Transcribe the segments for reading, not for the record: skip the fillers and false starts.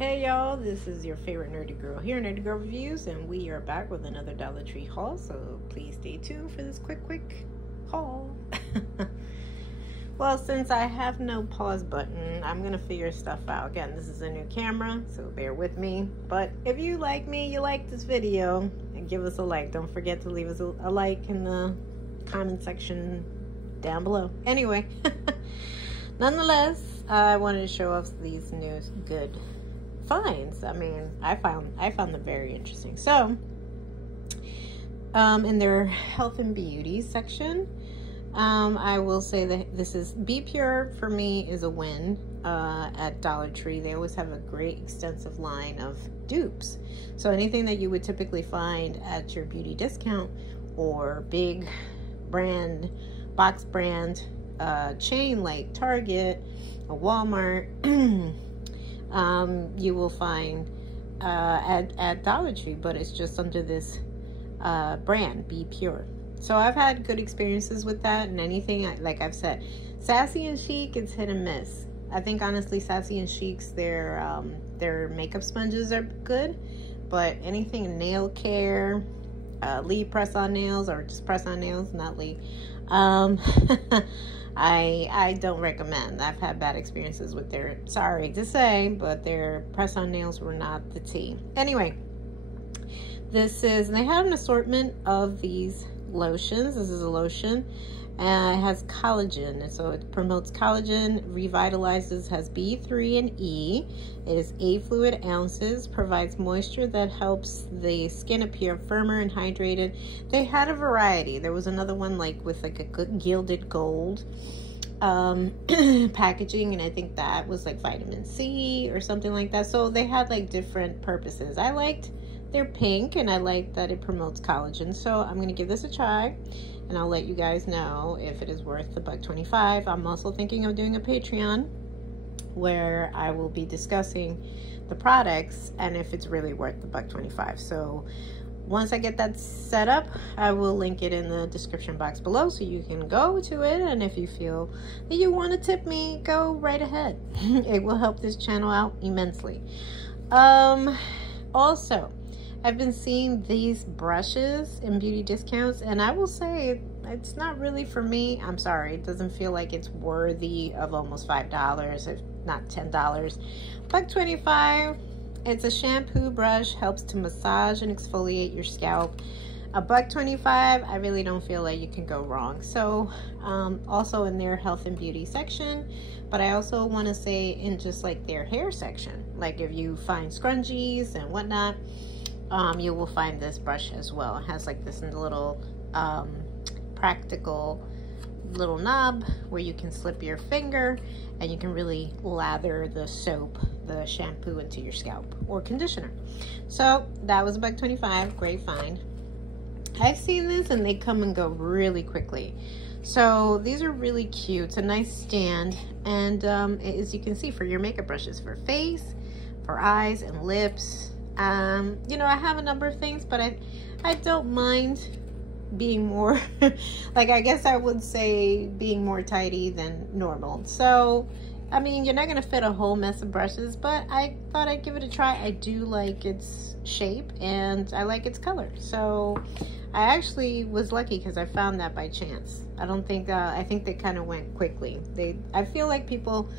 Hey y'all, this is your favorite nerdy girl here, Nerdygirlreviews, and we are back with another Dollar Tree haul, so please stay tuned for this quick haul. Well, since I have no pause button, I'm going to figure stuff out. Again, this is a new camera, so bear with me. But if you like me, you like this video, and give us a like. Don't forget to leave us a like in the comment section down below. Anyway, nonetheless, I wanted to show off these new good finds. I mean, I found them very interesting. So, in their health and beauty section, I will say that this is Be Pure for me is a win at Dollar Tree. They always have a great extensive line of dupes. So anything that you would typically find at your beauty discount or big brand, box brand chain like Target or Walmart, you will find at Dollar Tree, but it's just under this brand, Be Pure. So I've had good experiences with that, and anything, like I've said, Sassy and Chic, it's hit and miss. I think honestly, Sassy and Chic's, their makeup sponges are good, but anything nail care, Lee press-on nails, or just press-on nails, not Lee, I don't recommend. I've had bad experiences with their, sorry to say, but their press-on nails were not the tea. Anyway, this is, they have an assortment of these lotions. This is a lotion, and it has collagen, and so it promotes collagen, revitalizes, has B3 and E. It is 8 fluid ounces, provides moisture that helps the skin appear firmer and hydrated. They had a variety. There was another one like with like a good gilded gold packaging, and I think that was like vitamin C or something like that. So they had like different purposes. I liked their pink, and I like that it promotes collagen, so I'm gonna give this a try, and I'll let you guys know if it is worth the $1.25. I'm also thinking of doing a Patreon where I will be discussing the products and if it's really worth the $1.25. So once I get that set up, I will link it in the description box below, so you can go to it, and if you feel that you want to tip me, go right ahead. It will help this channel out immensely. Also, I've been seeing these brushes in beauty discounts, and I will say it's not really for me. I'm sorry, it doesn't feel like it's worthy of almost $5, if not $10. $1.25. It's a shampoo brush, helps to massage and exfoliate your scalp. $1.25, I really don't feel like you can go wrong. So also in their health and beauty section, but I also want to say in just like their hair section, like if you find scrunchies and whatnot, you will find this brush as well. It has like this little practical little knob where you can slip your finger and you can really lather the soap, the shampoo, into your scalp or conditioner. So that was $1.25, great find. I've seen this and they come and go really quickly. So these are really cute. It's a nice stand, and as you can see, for your makeup brushes for face, for eyes and lips. You know, I have a number of things, but I don't mind being more like, I guess I would say being more tidy than normal. So I mean, you're not gonna fit a whole mess of brushes, but I thought I'd give it a try. I do like its shape and I like its color, so I actually was lucky because I found that by chance. I don't think I think they kind of went quickly. I feel like people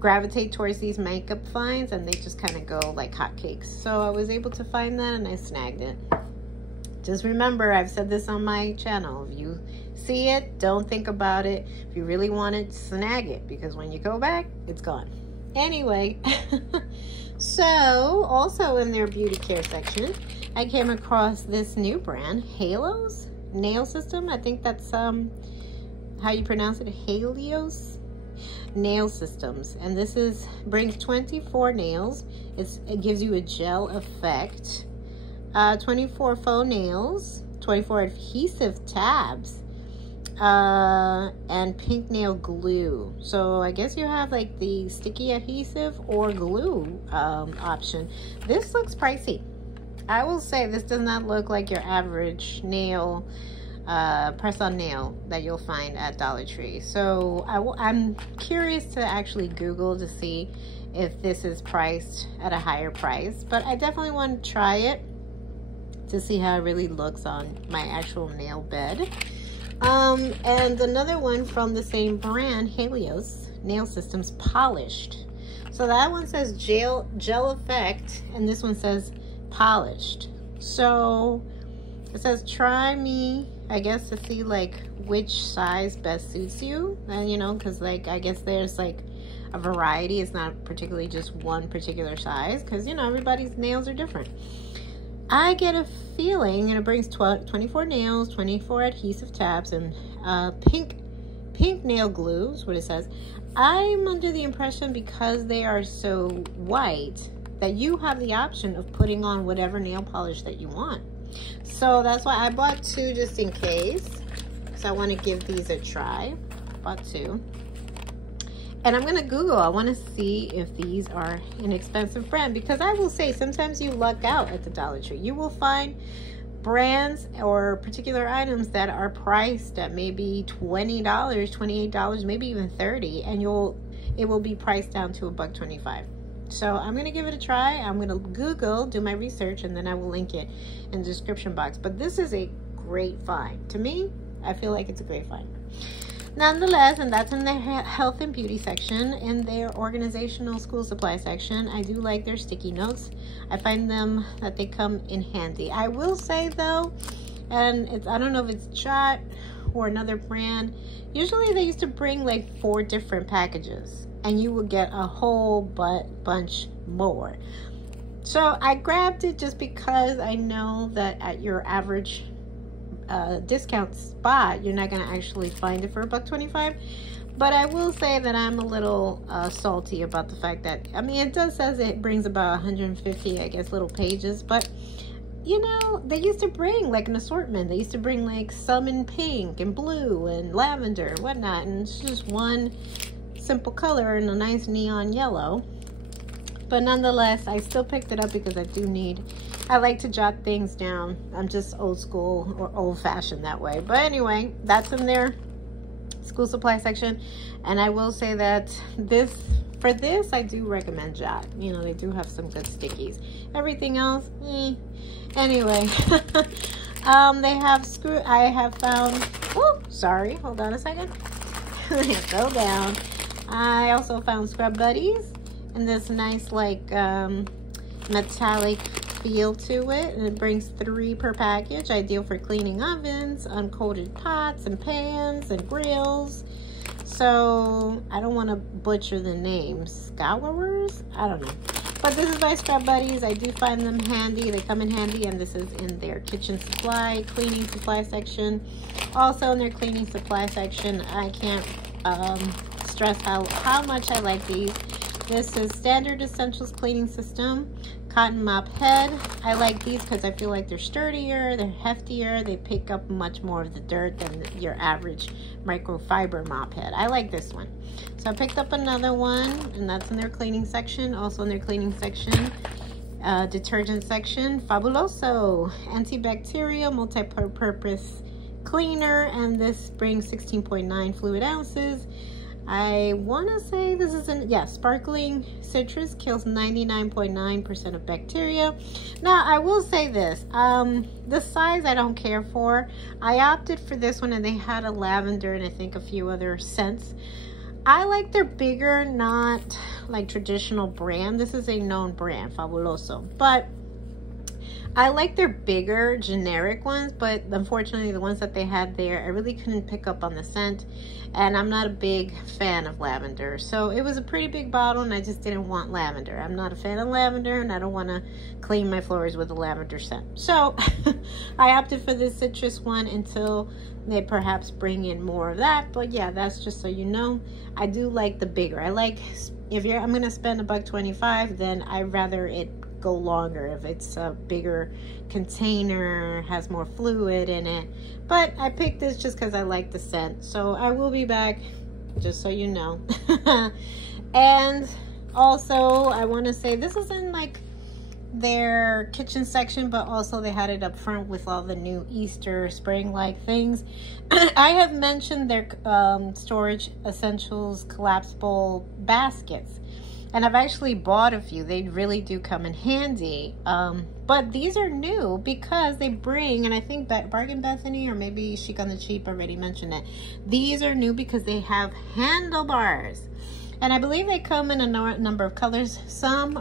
gravitate towards these makeup finds and they just kind of go like hotcakes. So I was able to find that and I snagged it. Just remember, I've said this on my channel, if you see it, don't think about it. If you really want it, snag it, because when you go back, it's gone. Anyway, so also in their beauty care section, I came across this new brand, Halo's Nail System. I think that's how you pronounce it, Helios Nail Systems. And this brings 24 nails. It gives you a gel effect. 24 faux nails, 24 adhesive tabs, and pink nail glue. So I guess you have like the sticky adhesive or glue option. This looks pricey. I will say this does not look like your average nail, press-on nail that you'll find at Dollar Tree. So I'm curious to actually Google to see if this is priced at a higher price, but I definitely want to try it to see how it really looks on my actual nail bed. And another one from the same brand, Helios Nail Systems Polished. So that one says gel effect, and this one says polished. So it says try me, I guess, to see like which size best suits you. And you know, because like I guess there's like a variety. It's not particularly just one particular size, because you know everybody's nails are different. I get a feeling, and it brings 24 nails, 24 adhesive tabs, and pink nail glue is what it says. I'm under the impression, because they are so white, that you have the option of putting on whatever nail polish that you want. So that's why I bought 2 just in case. So I want to give these a try. Bought 2. And I'm going to Google. I want to see if these are an expensive brand, because I will say sometimes you luck out at the Dollar Tree. You will find brands or particular items that are priced at maybe $20, $28, maybe even $30, and it will be priced down to $1.25. So I'm going to give it a try. I'm going to Google, do my research, and then I will link it in the description box. But this is a great find. To me, I feel like it's a great find. Nonetheless, and that's in their health and beauty section. In their organizational school supply section, I do like their sticky notes. I find them that they come in handy. I will say though, and I don't know if it's Jot or another brand, usually they used to bring like 4 different packages, and you would get a whole bunch more. So I grabbed it just because I know that at your average discount spot, you're not going to actually find it for $1.25. But I will say that I'm a little salty about the fact that, I mean, it does says it brings about 150, I guess, little pages, but you know, they used to bring like an assortment. They used to bring like some in pink and blue and lavender and whatnot, and it's just one simple color and a nice neon yellow. But nonetheless, I still picked it up because I like to jot things down. I'm just old school or old fashioned that way. But anyway, that's in their school supply section. And I will say that for this, I do recommend Jot. You know, they do have some good stickies. Everything else, Anyway, they have I have found, oh, sorry, hold on a second. It fell down. I also found Scrub Buddies and this nice like metallic feel to it, and it brings 3 per package, ideal for cleaning ovens, uncoated pots and pans and grills. So I don't want to butcher the names. Scholars? I don't know. But this is by Scrub Buddies. I do find them handy. They come in handy, and this is in their kitchen supply, cleaning supply section. Also in their cleaning supply section, I can't stress how much I like these. This is Standard Essentials Cleaning System, Cotton Mop Head. I like these because I feel like they're sturdier, they're heftier, they pick up much more of the dirt than your average microfiber mop head. I like this one. So I picked up another one, and that's in their cleaning section. Also in their cleaning section, detergent section, Fabuloso, antibacterial, multi-purpose cleaner, and this brings 16.9 fluid ounces. I want to say this is sparkling citrus, kills 99.9% of bacteria. Now, I will say this, the size I don't care for. I opted for this one, and they had a lavender and I think a few other scents. I like their bigger, not like traditional brand. This is a known brand, Fabuloso, but I like their bigger generic ones, but unfortunately the ones that they had there, I really couldn't pick up on the scent, and I'm not a big fan of lavender. So it was a pretty big bottle, and I just didn't want lavender. I'm not a fan of lavender, and I don't want to clean my floors with a lavender scent. So I opted for this citrus one until they perhaps bring in more of that. But yeah, that's just so you know. I do like the bigger. I like, I'm going to spend $1.25, then I'd rather it go longer if it's a bigger container, has more fluid in it. But I picked this just because I like the scent. So I will be back, just so you know. And also I want to say this is in like their kitchen section, but also they had it up front with all the new Easter spring like things. I have mentioned their storage essentials collapsible baskets. And I've actually bought a few. They really do come in handy. But these are new because they bring, and I think Bargain Bethany or maybe Chic on the Cheap already mentioned it. These are new because they have handlebars. And I believe they come in a number of colors. Some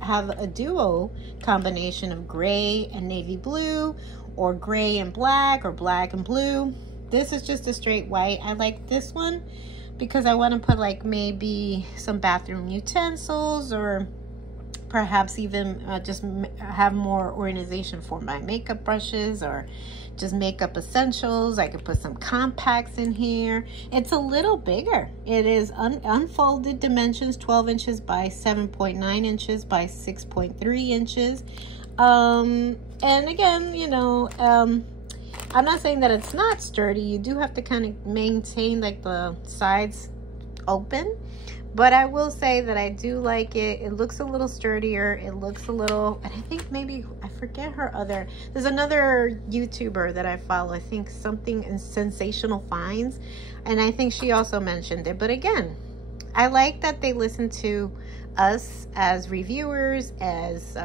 have a duo combination of gray and navy blue, or gray and black, or black and blue. This is just a straight white. I like this one because I want to put like maybe some bathroom utensils, or perhaps even just have more organization for my makeup brushes, or just makeup essentials. I could put some compacts in here. It's a little bigger. It is unfolded dimensions, 12 inches by 7.9 inches by 6.3 inches. And again, you know, I'm not saying that it's not sturdy. You do have to kind of maintain like the sides open, but I will say that I do like it. It looks a little sturdier. It looks a little, and I think maybe, I forget her other, there's another YouTuber that I follow, I think something in Sensational Finds, and I think she also mentioned it. But again, I like that they listen to us as reviewers, as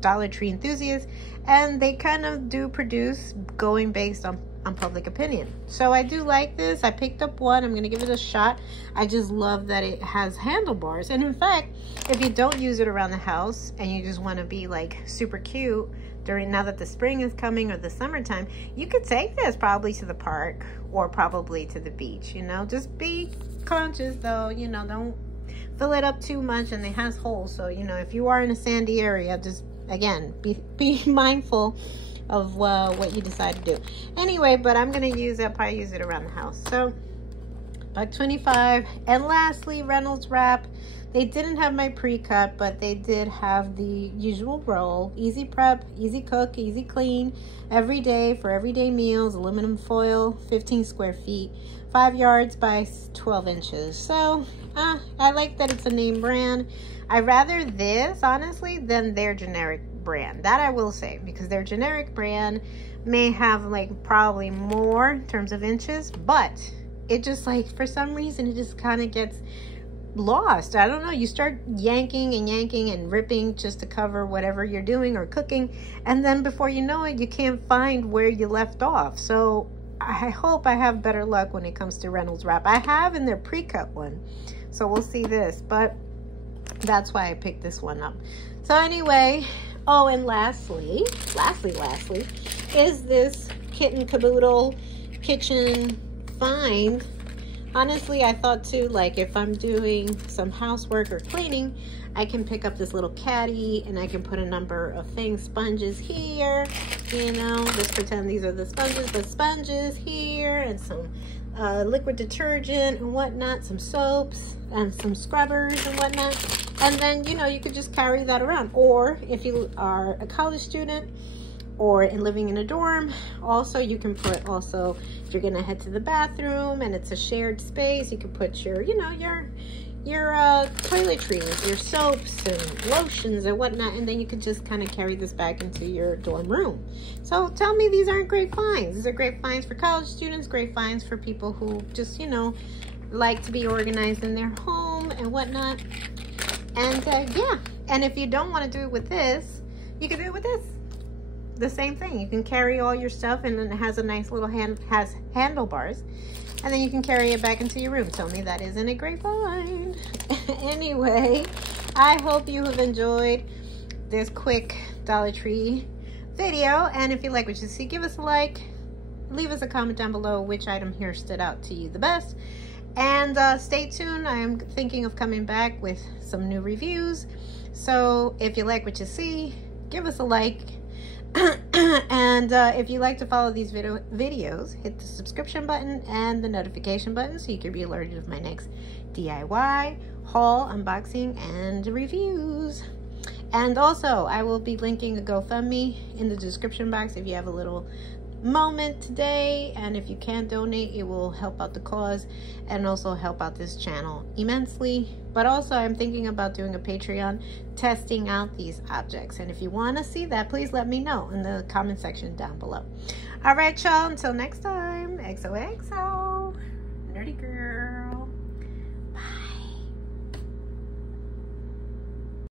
Dollar Tree enthusiasts, and they kind of do produce going based on public opinion. So I do like this. I picked up one. I'm going to give it a shot. I just love that it has handlebars. And in fact, if you don't use it around the house and you just want to be like super cute now that the spring is coming or the summertime, you could take this probably to the park or probably to the beach. You know, just be conscious though, you know, don't fill it up too much, and it has holes. So, you know, if you are in a sandy area, just again, be mindful of what you decide to do. Anyway, but I'm gonna I'll probably use it around the house. So $1.25. And lastly, Reynolds Wrap. They didn't have my pre-cut, but they did have the usual roll. Easy prep, easy cook, easy clean, every day for everyday meals. Aluminum foil, 15 square feet, 5 yards by 12 inches. So I like that it's a name brand. I'd rather this, honestly, than their generic brand. That I will say, because their generic brand may have like probably more in terms of inches, but it just like, for some reason, it just kind of gets lost. I don't know. You start yanking and ripping just to cover whatever you're doing or cooking, and then before you know it, you can't find where you left off. So I hope I have better luck when it comes to Reynolds Wrap. I have in their pre-cut one, so we'll see this, but that's why I picked this one up. So anyway, oh, and lastly is this Kitten Caboodle kitchen find. Honestly, I thought too, like if I'm doing some housework or cleaning, I can pick up this little caddy and I can put a number of things, sponges here, you know, just pretend these are the sponges, but sponges here, and some liquid detergent and whatnot, some soaps and some scrubbers and whatnot. And then, you know, you could just carry that around. Or if you are a college student or living in a dorm, also you can put, also if you're gonna head to the bathroom and it's a shared space, you can put your, you know, your toiletries, your soaps and lotions and whatnot, and then you can just kind of carry this back into your dorm room. So tell me these aren't great finds. These are great finds for college students, great finds for people who just, you know, like to be organized in their home and whatnot. And yeah, and if you don't want to do it with this, you can do it with this. The same thing. You can carry all your stuff, and then it has a nice little has handlebars, and then you can carry it back into your room. Tell me that isn't a great find. Anyway, I hope you have enjoyed this quick Dollar Tree video, and if you like what you see, give us a like, leave us a comment down below which item here stood out to you the best. And stay tuned. I am thinking of coming back with some new reviews. So if you like what you see, give us a like. And if you like to follow these videos, hit the subscription button and the notification button so you can be alerted of my next DIY, haul, unboxing, and reviews. And also, I will be linking a GoFundMe in the description box if you have a little moment today, and if you can donate, it will help out the cause and also help out this channel immensely. But also, I'm thinking about doing a Patreon testing out these objects, and if you want to see that, please let me know in the comment section down below. All right, y'all, until next time, XOXO, Nerdy Girl.